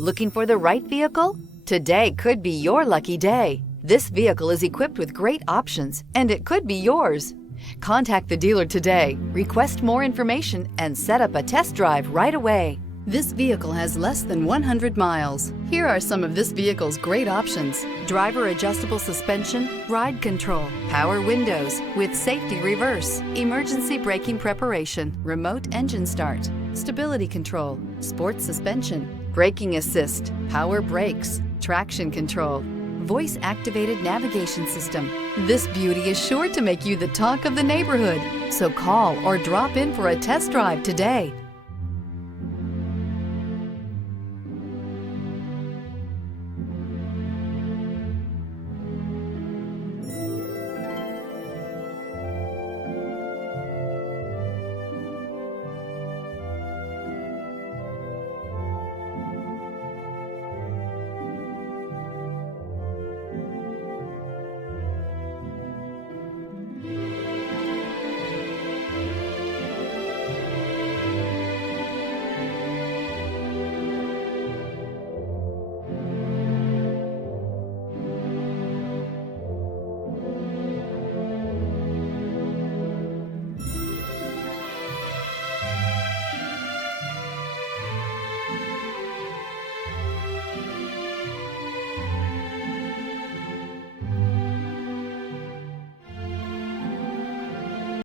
Looking for the right vehicle? Today could be your lucky day. This vehicle is equipped with great options, and it could be yours. Contact the dealer today, request more information, and set up a test drive right away. This vehicle has less than 100 miles. Here are some of this vehicle's great options: driver adjustable suspension, ride control, power windows with safety reverse, emergency braking preparation, remote engine start, stability control, sports suspension, braking assist, power brakes, traction control, voice activated navigation system. This beauty is sure to make you the talk of the neighborhood. So call or drop in for a test drive today.